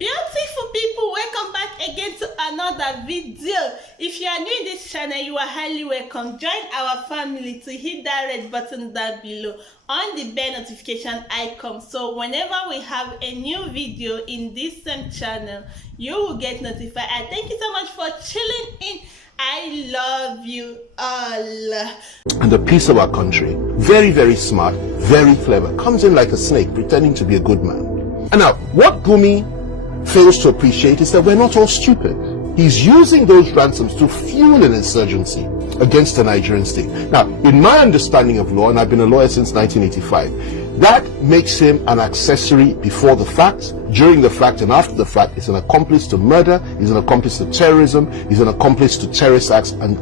Beautiful people, welcome back again to another video. If you are new in this channel, you are highly welcome. Join our family to hit that red button down below on the bell notification icon, so whenever we have a new video in this same channel, you will get notified. And thank you so much for chilling in. I love you all. And the peace of our country, very, very smart, very clever, comes in like a snake pretending to be a good man. And now, what Gumi fails to appreciate is that we're not all stupid. He's using those ransoms to fuel an insurgency against the Nigerian state. Now, in my understanding of law, and I've been a lawyer since 1985, that makes him an accessory before the fact, during the fact, and after the fact. He's an accomplice to murder, he's an accomplice to terrorism, he's an accomplice to terrorist acts and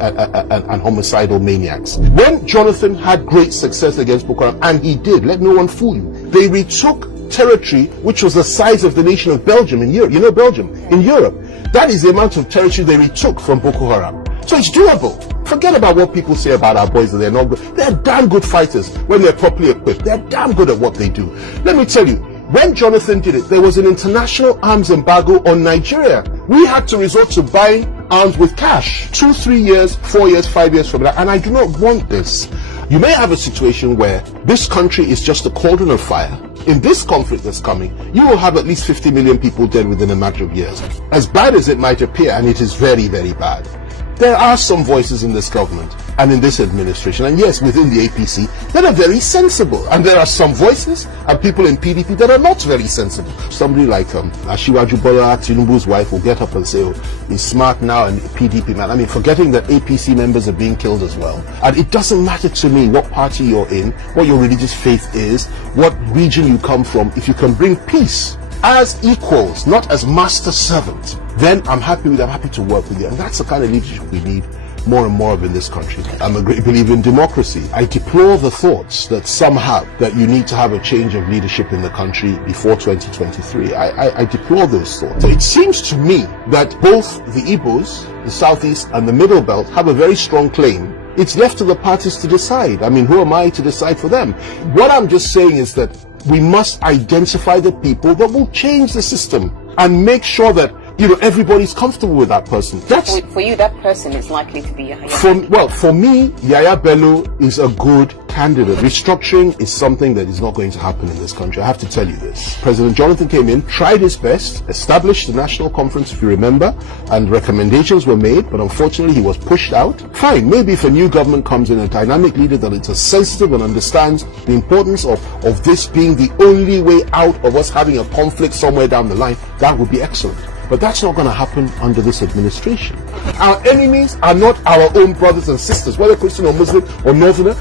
homicidal maniacs. When Jonathan had great success against Boko Haram, and he did, let no one fool you, they retook territory which was the size of the nation of Belgium in Europe. You know Belgium? In Europe. That is the amount of territory they retook from Boko Haram. So it's doable. Forget about what people say about our boys that they're not good. They're damn good fighters when they're properly equipped. They're damn good at what they do. Let me tell you, when Jonathan did it, there was an international arms embargo on Nigeria. We had to resort to buying arms with cash. 2, 3 years, 4 years, 5 years from now. And I do not want this. You may have a situation where this country is just a cauldron of fire. In this conflict that's coming, you will have at least 50 million people dead within a matter of years. As bad as it might appear, and it is very, very bad, there are some voices in this government and in this administration, and yes, within the APC, that are very sensible. And there are some voices and people in PDP that are not very sensible. Somebody like Asiwaju Bola Tinubu's wife will get up and say, oh, he's smart now and PDP man. I mean, forgetting that APC members are being killed as well. And it doesn't matter to me what party you're in, what your religious faith is, what region you come from. If you can bring peace as equals, not as master servant, then I'm happy to work with you. And that's the kind of leadership we need more and more of in this country. I'm a great believer in democracy. I deplore the thoughts that some have that you need to have a change of leadership in the country before 2023. I deplore those thoughts. So it seems to me that both the Igbos, the Southeast and the Middle Belt have a very strong claim. It's left to the parties to decide. I mean, who am I to decide for them? What I'm just saying is that we must identify the people that will change the system and make sure that, you know, everybody's comfortable with that person. That's for you, that person is likely to be Yahya. For me, Yahya Bello is a good candidate. Restructuring is something that is not going to happen in this country. I have to tell you this. President Jonathan came in, tried his best, established the national conference, if you remember, and recommendations were made, but unfortunately he was pushed out. Fine, maybe if a new government comes in, a dynamic leader that is sensitive and understands the importance of this being the only way out of us having a conflict somewhere down the line, that would be excellent. But that's not going to happen under this administration. Our enemies are not our own brothers and sisters, whether Christian or Muslim or Northerner,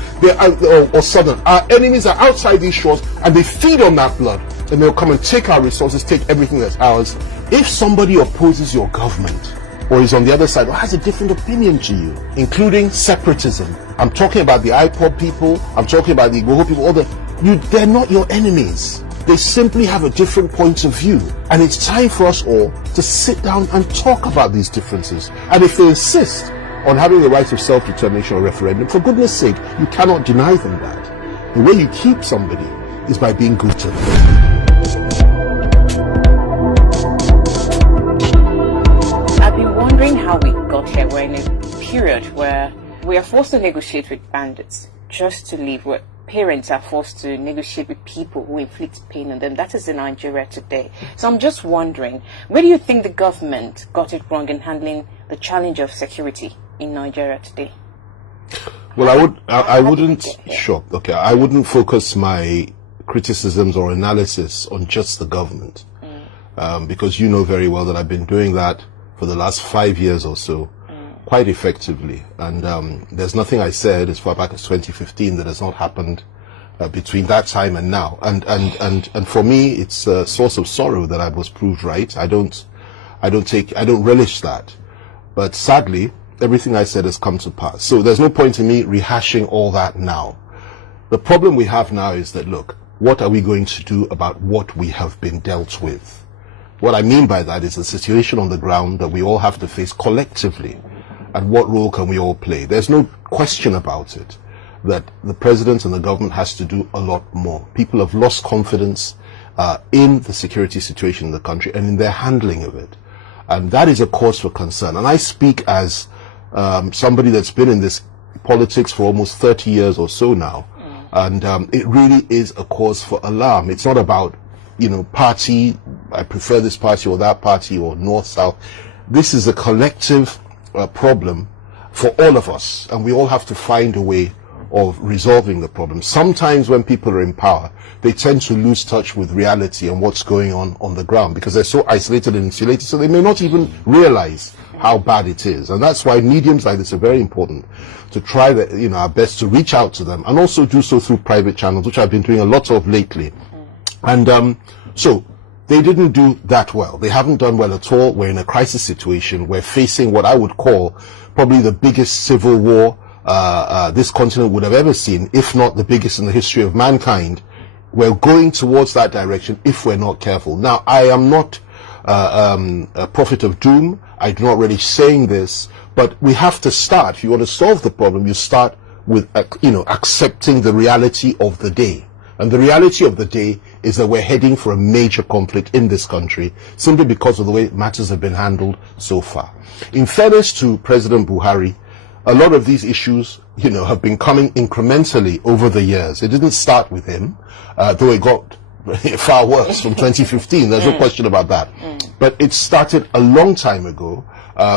or Southern. Our enemies are outside these shores and they feed on that blood. And they'll come and take our resources, take everything that's ours. If somebody opposes your government or is on the other side or has a different opinion to you, including separatism, I'm talking about the IPOB people, I'm talking about the Igbo people, they're not your enemies. They simply have a different point of view. And it's time for us all to sit down and talk about these differences. And if they insist on having the right of self-determination or referendum, for goodness sake, you cannot deny them that. The way you keep somebody is by being good to them. I've been wondering how we got here. We're in a period where we are forced to negotiate with bandits just to live, where parents are forced to negotiate with people who inflict pain on them. That is in Nigeria today. So I'm just wondering, where do you think the government got it wrong in handling the challenge of security in Nigeria today? Well, I wouldn't focus my criticisms or analysis on just the government, because you know very well that I've been doing that for the last 5 years or so, quite effectively. And there's nothing I said as far back as 2015 that has not happened between that time and now. And for me, it's a source of sorrow that I was proved right. I don't relish that. But sadly, everything I said has come to pass. So there's no point in me rehashing all that now. The problem we have now is that, look, what are we going to do about what we have been dealt with? What I mean by that is the situation on the ground that we all have to face collectively. And what role can we all play? There's no question about it that the president and the government has to do a lot more. People have lost confidence in the security situation in the country and in their handling of it. And that is a cause for concern. And I speak as somebody that's been in this politics for almost 30 years or so now. And it really is a cause for alarm. It's not about, party, I prefer this party or that party or north, south. This is a collective problem for all of us. And we all have to find a way of resolving the problem. Sometimes when people are in power, they tend to lose touch with reality and what's going on the ground because they're so isolated and insulated, so they may not even realize how bad it is. And that's why mediums like this are very important, to try our best to reach out to them and also do so through private channels, which I've been doing a lot of lately. And so they didn't do that well. They haven't done well at all. We're in a crisis situation. We're facing what I would call probably the biggest civil war this continent would have ever seen, if not the biggest in the history of mankind. We're going towards that direction if we're not careful. Now, I am not a prophet of doom. I'm not really saying this, but we have to start. If you want to solve the problem, you start with, accepting the reality of the day. And the reality of the day is that we're heading for a major conflict in this country simply because of the way matters have been handled so far. In fairness to President Buhari, a lot of these issues, have been coming incrementally over the years. It didn't start with him, though it got far worse from 2015. There's no question about that. But it started a long time ago,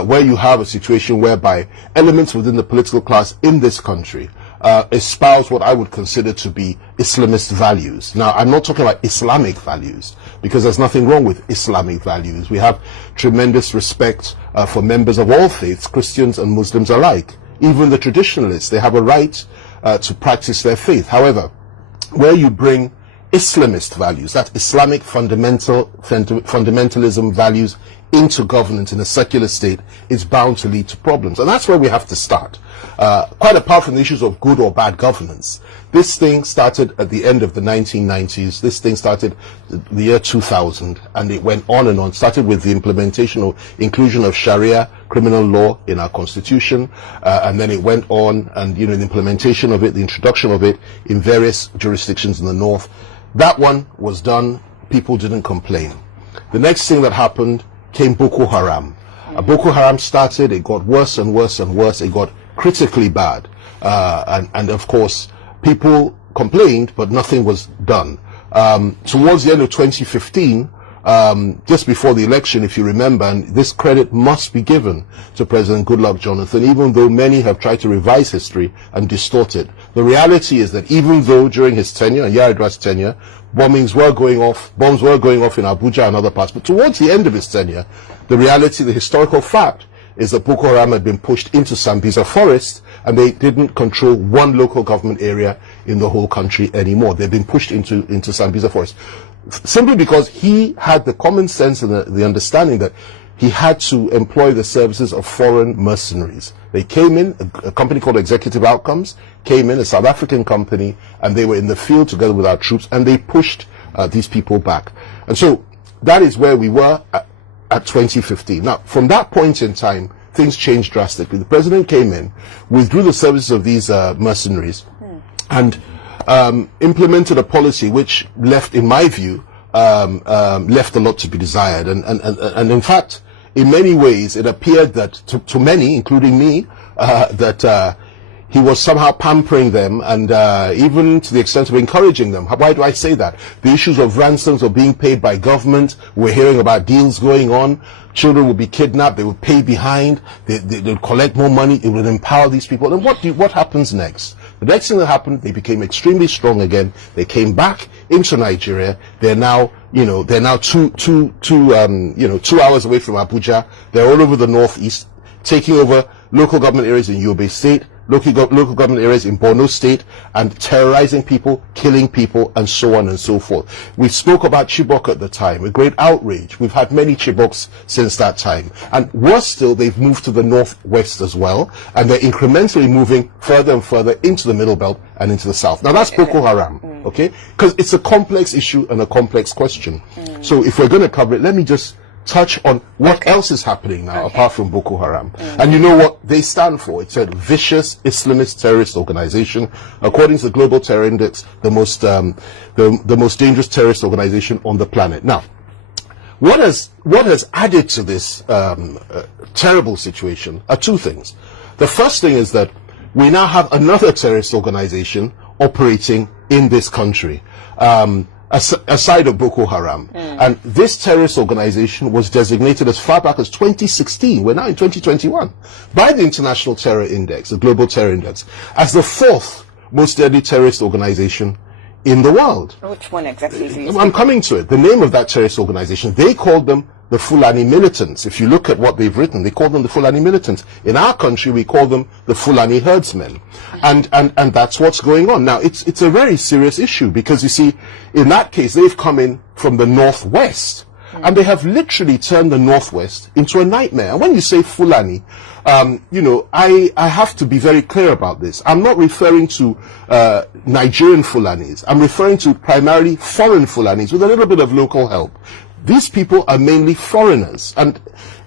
where you have a situation whereby elements within the political class in this country espouse what I would consider to be Islamist values. Now, I'm not talking about Islamic values, because there's nothing wrong with Islamic values. We have tremendous respect for members of all faiths, Christians and Muslims alike. Even the traditionalists, they have a right to practice their faith. However, where you bring Islamist values, that Islamic fundamentalism values into governance in a secular state, is bound to lead to problems. And that's where we have to start. Quite apart from the issues of good or bad governance, this thing started at the end of the 1990s. This thing started the year 2000, and it went on and on. Started with the implementation or inclusion of Sharia criminal law in our constitution, and then it went on, and the implementation of it, the introduction of it in various jurisdictions in the north. That one was done. People didn't complain. The next thing that happened came Boko Haram. Boko Haram started, it got worse and worse and worse. It got critically bad. And of course, people complained, but nothing was done. Towards the end of 2015, just before the election, if you remember, and this credit must be given to President Goodluck Jonathan, even though many have tried to revise history and distort it. The reality is that even though during his tenure, and Yar'Adua's tenure, bombs were going off in Abuja and other parts, but towards the end of his tenure, the reality, the historical fact, is that Boko Haram had been pushed into Sambisa Forest, and they didn't control one local government area in the whole country anymore. They've been pushed into Sambisa Forest. Simply because he had the common sense and the understanding that he had to employ the services of foreign mercenaries. They came in, a company called Executive Outcomes came in, a South African company, and they were in the field together with our troops, and they pushed these people back. And so that is where we were at 2015. Now, from that point in time, things changed drastically. The president came in, withdrew the services of these mercenaries, and implemented a policy which left, in my view, left a lot to be desired. And in fact, in many ways, it appeared that to many, including me, that he was somehow pampering them, and even to the extent of encouraging them. Why do I say that? The issues of ransoms of being paid by government, we're hearing about deals going on. Children would be kidnapped, they would pay behind, they would collect more money, it would empower these people. And what happens next? The next thing that happened, they became extremely strong again. They came back into Nigeria. They're now, two hours away from Abuja. They're all over the northeast, taking over local government areas in Yobe State, local government areas in Borno State, and terrorizing people, killing people, and so on and so forth. We spoke about Chibok at the time, a great outrage. We've had many Chiboks since that time. And worse still, they've moved to the northwest as well, and they're incrementally moving further and further into the Middle Belt and into the south. Now that's Boko Haram, okay? Because it's a complex issue and a complex question. So if we're going to cover it, let me just touch on what else is happening now apart from Boko Haram. And you know what they stand for? It's a vicious Islamist terrorist organization. According to the Global Terror Index, the most dangerous terrorist organization on the planet. Now, what has added to this terrible situation are two things. The first thing is that we now have another terrorist organization operating in this country, aside of Boko Haram. And this terrorist organization was designated as far back as 2016, we're now in 2021, by the International Terror Index, the Global Terror Index, as the 4th most deadly terrorist organization in the world. Which one exactly is it? I'm coming to it. The name of that terrorist organization, they called them the Fulani militants. If you look at what they've written, they call them the Fulani militants. In our country, we call them the Fulani herdsmen. And that's what's going on. Now, it's a very serious issue because, you see, in that case, they've come in from the northwest. And they have literally turned the northwest into a nightmare. And when you say Fulani, you know, I have to be very clear about this. I'm not referring to Nigerian Fulanis. I'm referring to primarily foreign Fulanis with a little bit of local help. These people are mainly foreigners. And,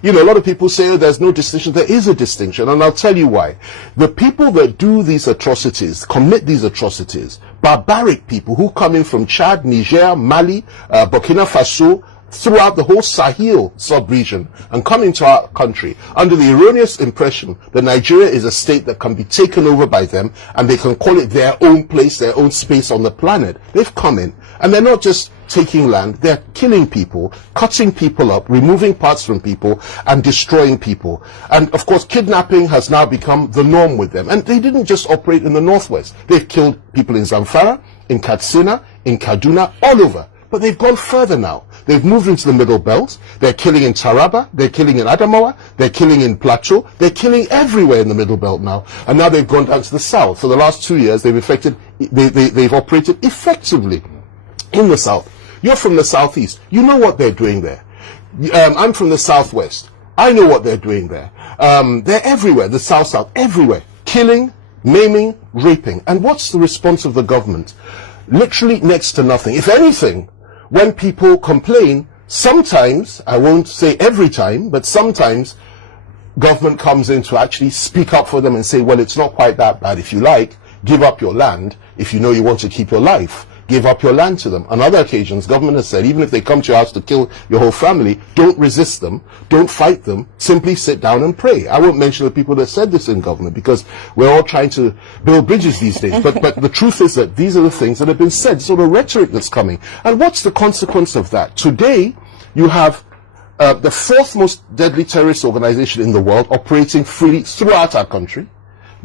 you know, a lot of people say, oh, there's no distinction. There is a distinction, and I'll tell you why. The people that do these atrocities, commit these atrocities, barbaric people who come in from Chad, Niger, Mali, Burkina Faso, throughout the whole Sahel sub-region and come into our country under the erroneous impression that Nigeria is a state that can be taken over by them and they can call it their own place, their own space on the planet. They've come in and they're not just taking land, they're killing people, cutting people up, removing parts from people and destroying people. And of course kidnapping has now become the norm with them. And they didn't just operate in the northwest. They've killed people in Zamfara, in Katsina, in Kaduna, all over. But they've gone further now. They've moved into the Middle Belt. They're killing in Taraba. They're killing in Adamawa. They're killing in Plateau. They're killing everywhere in the Middle Belt now. And now they've gone down to the south. For the last 2 years, they've operated effectively in the south. You're from the southeast. You know what they're doing there. I'm from the southwest. I know what they're doing there. They're everywhere. The south, everywhere. Killing, maiming, raping. And what's the response of the government? Literally next to nothing. If anything, when people complain, sometimes, I won't say every time, but sometimes government comes in to actually speak up for them and say, well, it's not quite that bad. If you like, give up your land. If you know you want to keep your life, give up your land to them. On other occasions, government has said, even if they come to your house to kill your whole family, don't resist them, don't fight them, simply sit down and pray. I won't mention the people that said this in government because we're all trying to build bridges these days. But the truth is that these are the things that have been said, sort of rhetoric that's coming. And what's the consequence of that? Today, you have the 4th most deadly terrorist organization in the world operating freely throughout our country.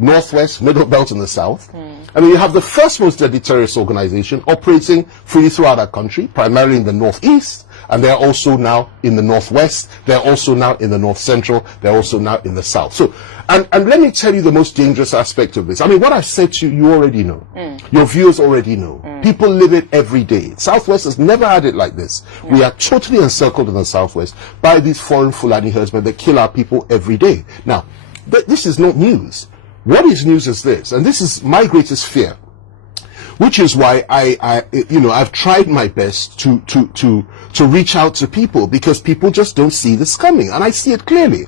Northwest, Middle Belt, and the South. And then you have the 1st most deadly terrorist organization operating freely throughout our country, primarily in the Northeast, and they're also now in the Northwest, they're also now in the North Central, they're also now in the South. So, and let me tell you the most dangerous aspect of this. I mean, what I've said to you, you already know. Your viewers already know. People live it every day. Southwest has never had it like this. We are totally encircled in the Southwest by these foreign Fulani herdsmen that kill our people every day. Now, this is not news. What is news is this, and this is my greatest fear, which is why I've tried my best to reach out to people, because people just don't see this coming, and I see it clearly.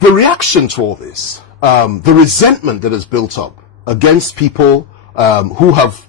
The reaction to all this, the resentment that has built up against people who have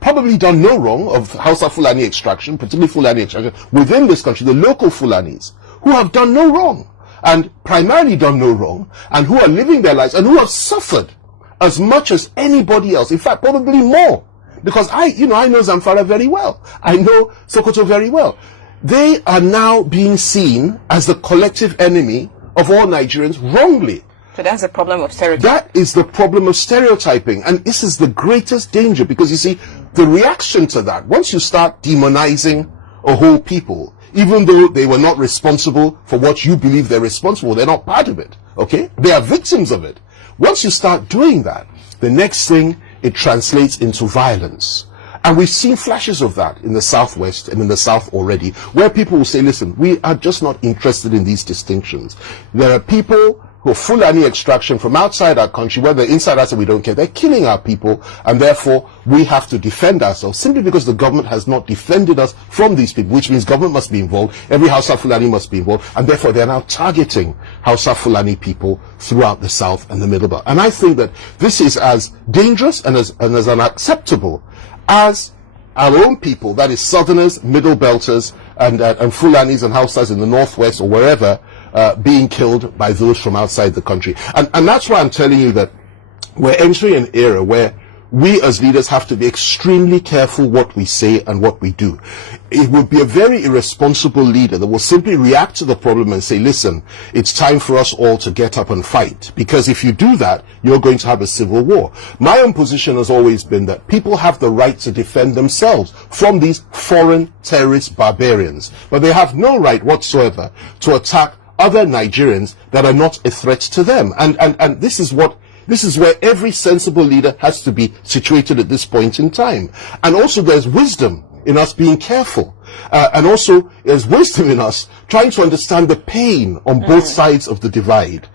probably done no wrong of Hausa Fulani extraction, particularly Fulani extraction within this country, the local Fulanis who have done no wrong. And primarily done no wrong, and who are living their lives, and who have suffered as much as anybody else. In fact, probably more. Because I know Zamfara very well. I know Sokoto very well. They are now being seen as the collective enemy of all Nigerians wrongly. So that's the problem of stereotyping. That is the problem of stereotyping. And this is the greatest danger, because you see, the reaction to that, once you start demonizing a whole people, even though they were not responsible for what you believe they're responsible, they're not part of it, okay? They are victims of it. Once you start doing that, the next thing, it translates into violence. And we've seen flashes of that in the Southwest and in the South already, where people will say, listen, we are just not interested in these distinctions. There are people who are Fulani extraction from outside our country, whether inside us or we don't care, they're killing our people, and therefore we have to defend ourselves simply because the government has not defended us from these people, which means government must be involved, every Hausa Fulani must be involved, and therefore they're now targeting Hausa Fulani people throughout the South and the Middle Belt. And I think that this is as dangerous and as unacceptable as our own people, that is Southerners, Middle Belters, and Fulanis and Hausas in the Northwest or wherever, being killed by those from outside the country. And that's why I'm telling you that we're entering an era where we as leaders have to be extremely careful what we say and what we do. It would be a very irresponsible leader that will simply react to the problem and say, listen, it's time for us all to get up and fight. Because if you do that, you're going to have a civil war. My own position has always been that people have the right to defend themselves from these foreign terrorist barbarians. But they have no right whatsoever to attack other Nigerians that are not a threat to them. And this is where every sensible leader has to be situated at this point in time. And also there's wisdom in us being careful. And also there's wisdom in us trying to understand the pain on both sides of the divide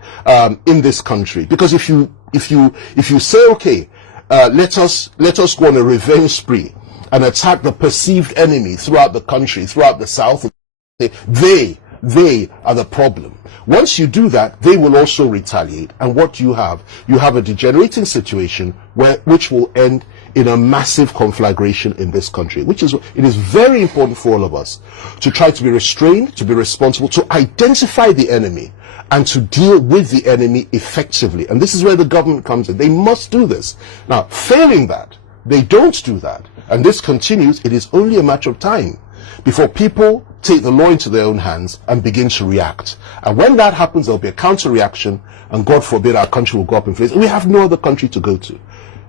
in this country. Because if you say, okay, let us go on a revenge spree and attack the perceived enemy throughout the country, throughout the South, they are the problem. Once you do that, they will also retaliate. And what you have a degenerating situation which will end in a massive conflagration in this country, it is very important for all of us to try to be restrained, to be responsible, to identify the enemy and to deal with the enemy effectively. And this is where the government comes in. They must do this. Now, failing that, they don't do that, and this continues, it is only a matter of time before people take the law into their own hands and begin to react. And when that happens, there'll be a counter-reaction, and God forbid our country will go up in flames. We have no other country to go to.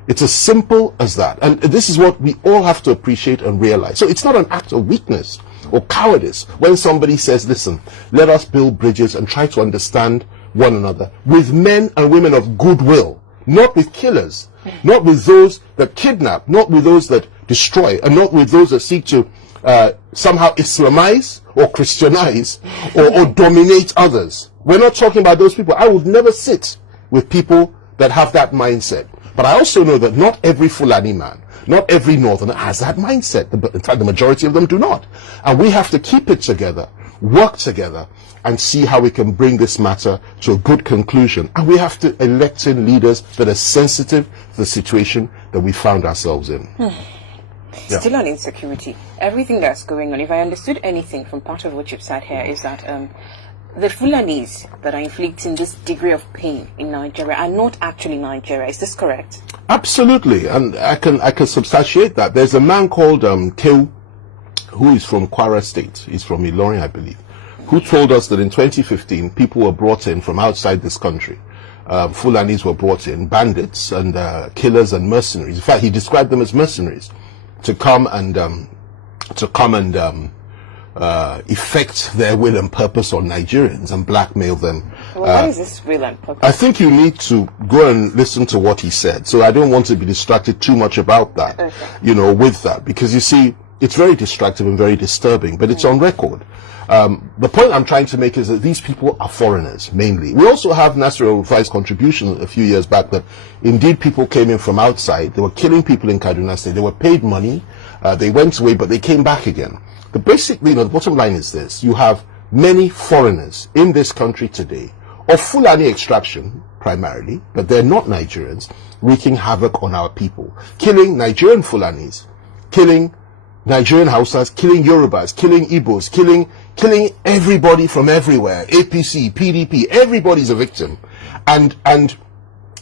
It's as simple as that. And this is what we all have to appreciate and realize. So it's not an act of weakness or cowardice when somebody says, listen, let us build bridges and try to understand one another with men and women of goodwill, not with killers, not with those that kidnap, not with those that destroy, and not with those that seek to somehow Islamize or Christianize or dominate others. We're not talking about those people. I would never sit with people that have that mindset. But I also know that not every Fulani man, not every Northerner has that mindset. In fact, the majority of them do not. And we have to keep it together, work together, and see how we can bring this matter to a good conclusion. And we have to elect in leaders that are sensitive to the situation that we found ourselves in. Yeah. Still on insecurity, everything that's going on, if I understood anything from part of what you've said here, is that the Fulanis that are inflicting this degree of pain in Nigeria are not actually Nigeria. Is this correct? Absolutely, and I can substantiate that. There's a man called Kew, who is from Kwara State. He's from Ilorin, I believe, who told us that in 2015 people were brought in from outside this country. Fulanis were brought in, bandits and killers and mercenaries. In fact, he described them as mercenaries to come and effect their will and purpose on Nigerians and blackmail them. Well, what is this will and purpose? I think you need to go and listen to what he said. So I don't want to be distracted too much about that, with that, because you see, it's very distracting and very disturbing, but it's on record. The point I'm trying to make is that these people are foreigners, mainly. We also have Nasir El-Rufai's contribution a few years back that indeed people came in from outside. They were killing people in Kaduna State. They were paid money. They went away, but they came back again. But basically, the bottom line is this. You have many foreigners in this country today, of Fulani extraction, primarily, but they're not Nigerians, wreaking havoc on our people. Killing Nigerian Fulanis, killing Nigerian Hausas, killing Yorubas, killing Igbos, killing everybody from everywhere. APC, PDP, everybody's a victim. And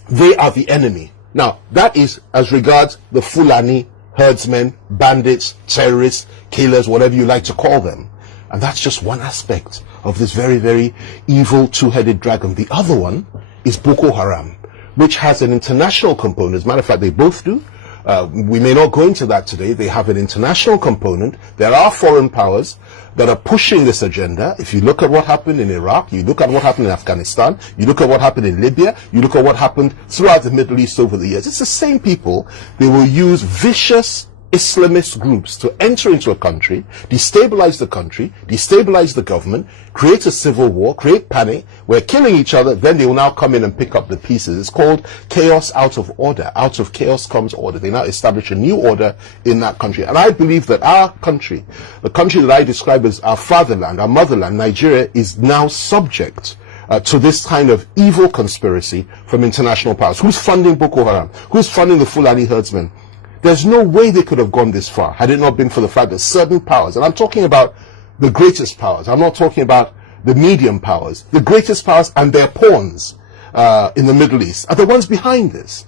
they are the enemy. Now, that is as regards the Fulani herdsmen, bandits, terrorists, killers, whatever you like to call them. And that's just one aspect of this very, very evil two-headed dragon. The other one is Boko Haram, which has an international component. As a matter of fact, they both do. We may not go into that today. They have an international component. There are foreign powers that are pushing this agenda. If you look at what happened in Iraq, you look at what happened in Afghanistan, you look at what happened in Libya, you look at what happened throughout the Middle East over the years. It's the same people. They will use vicious Islamist groups to enter into a country, destabilize the government, create a civil war, create panic, we're killing each other, then they will now come in and pick up the pieces. It's called chaos out of order. Out of chaos comes order. They now establish a new order in that country. And I believe that our country, the country that I describe as our fatherland, our motherland, Nigeria, is now subject to this kind of evil conspiracy from international powers. Who's funding Boko Haram? Who's funding the Fulani herdsmen? There's no way they could have gone this far had it not been for the fact that certain powers, and I'm talking about the greatest powers, I'm not talking about the medium powers, the greatest powers and their pawns in the Middle East are the ones behind this.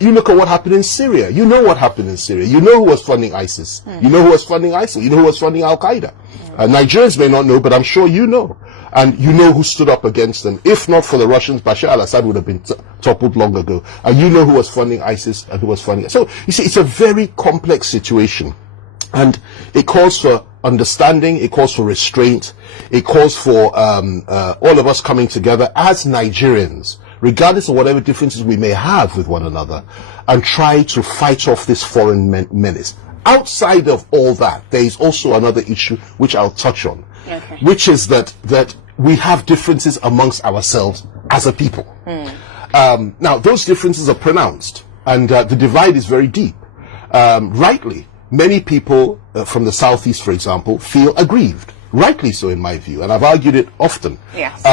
You look at what happened in Syria. You know what happened in Syria. You know who was funding ISIS. You know who was funding ISIL. You know who was funding Al-Qaeda. Nigerians may not know, but I'm sure you know. And you know who stood up against them. If not for the Russians, Bashar al-Assad would have been toppled long ago. And you know who was funding ISIS and who was funding it. So, you see, it's a very complex situation. And it calls for understanding, it calls for restraint, it calls for all of us coming together as Nigerians, regardless of whatever differences we may have with one another, and try to fight off this foreign menace. Outside of all that, there is also another issue which I'll touch on, which is that we have differences amongst ourselves as a people. Now, those differences are pronounced, and the divide is very deep. Rightly, many people from the southeast, for example, feel aggrieved. Rightly so, in my view, and I've argued it often. Yes.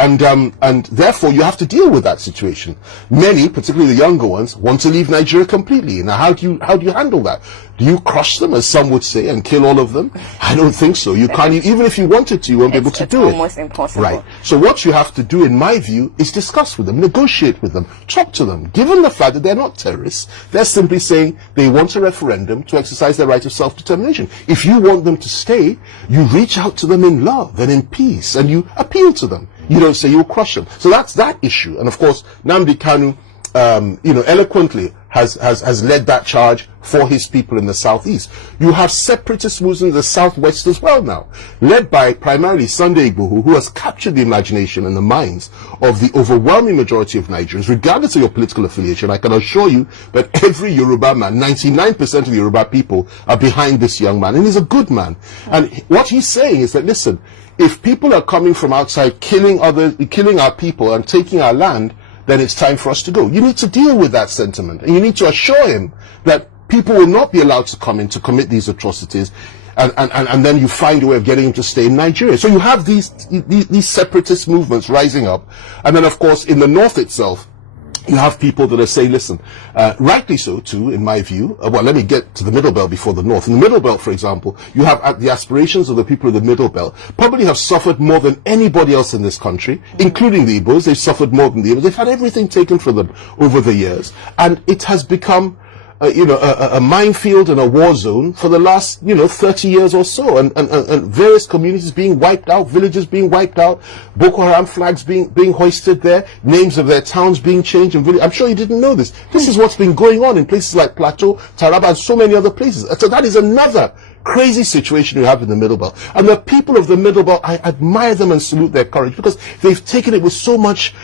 And therefore you have to deal with that situation. Many, particularly the younger ones, want to leave Nigeria completely. Now, how do you handle that? Do you crush them, as some would say, and kill all of them? I don't think so. You can't, even if you wanted to, you won't be able to do it. It's almost impossible. Right. So what you have to do, in my view, is discuss with them, negotiate with them, talk to them. Given the fact that they're not terrorists, they're simply saying they want a referendum to exercise their right of self-determination. If you want them to stay, you reach out to them in love and in peace, and you appeal to them. You don't say you'll crush them. So that's that issue. And of course, Nnamdi Kanu, eloquently has led that charge for his people in the southeast. You have separatist movements in the southwest as well now, led by primarily Sunday Igboho, who has captured the imagination and the minds of the overwhelming majority of Nigerians, regardless of your political affiliation. I can assure you that every Yoruba man, 99% of Yoruba people, are behind this young man, and he's a good man. And what he's saying is that, listen, if people are coming from outside killing our people and taking our land, then it's time for us to go. You need to deal with that sentiment, and you need to assure him that people will not be allowed to come in to commit these atrocities, and then you find a way of getting him to stay in Nigeria. So you have these separatist movements rising up, and then of course in the north itself, you have people that are saying, listen, rightly so too, in my view. Well, let me get to the Middle Belt before the North. In the Middle Belt, for example, you have the aspirations of the people of the Middle Belt probably have suffered more than anybody else in this country, including the Igbos. They've suffered more than the Igbos. They've had everything taken from them over the years, and it has become a minefield and a war zone for the last 30 years or so, and various communities being wiped out, villages being wiped out, Boko Haram flags being hoisted there, names of their towns being changed, and I'm sure you didn't know this. This is what's been going on in places like Plateau, Taraba, and so many other places. So that is another crazy situation you have in the Middle Belt. And the people of the Middle Belt, I admire them and salute their courage, because they've taken it with so much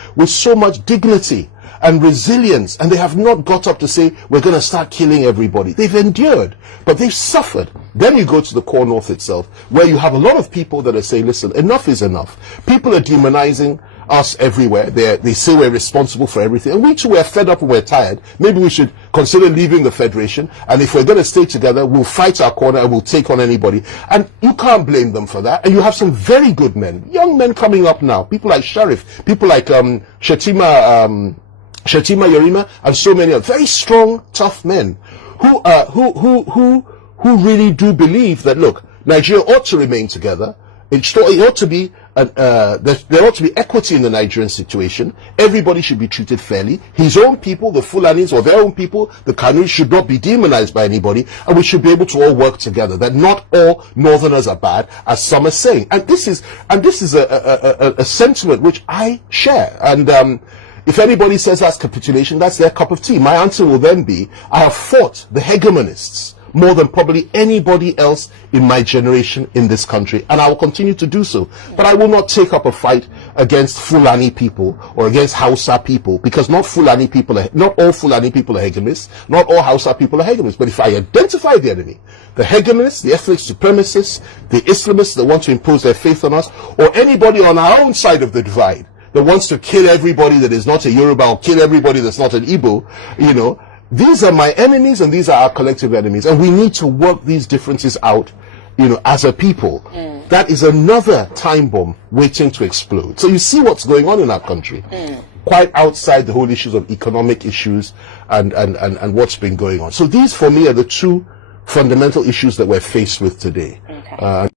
dignity and resilience, and they have not got up to say, we're going to start killing everybody. They've endured, but they've suffered. Then you go to the core north itself, where you have a lot of people that are saying, listen, enough is enough. People are demonizing us everywhere. They say we're responsible for everything, and we too, we're fed up and we're tired. Maybe we should consider leaving the Federation, and if we're going to stay together, we'll fight our corner and we'll take on anybody. And you can't blame them for that. And you have some very good men, young men coming up now, people like Sharif, people like Shatima Yerima, and so many other very strong, tough men who really do believe that, look, Nigeria ought to remain together. It ought to be there ought to be equity in the Nigerian situation. Everybody should be treated fairly. His own people, the Fulanis, or their own people, the Kanus, should not be demonized by anybody, and we should be able to all work together. That not all Northerners are bad, as some are saying. And this is a sentiment which I share. And if anybody says that's capitulation, that's their cup of tea. My answer will then be, I have fought the hegemonists more than probably anybody else in my generation in this country, and I will continue to do so. But I will not take up a fight against Fulani people or against Hausa people, because not all Fulani people are hegemonists, not all Hausa people are hegemonists. But if I identify the enemy, the hegemonists, the ethnic supremacists, the Islamists that want to impose their faith on us, or anybody on our own side of the divide that wants to kill everybody that is not a Yoruba or kill everybody that's not an Igbo, these are my enemies and these are our collective enemies, and we need to work these differences out, as a people. That is another time bomb waiting to explode. So you see what's going on in our country, quite outside the whole issues of economic issues and what's been going on. So these, for me, are the two fundamental issues that we're faced with today. Okay.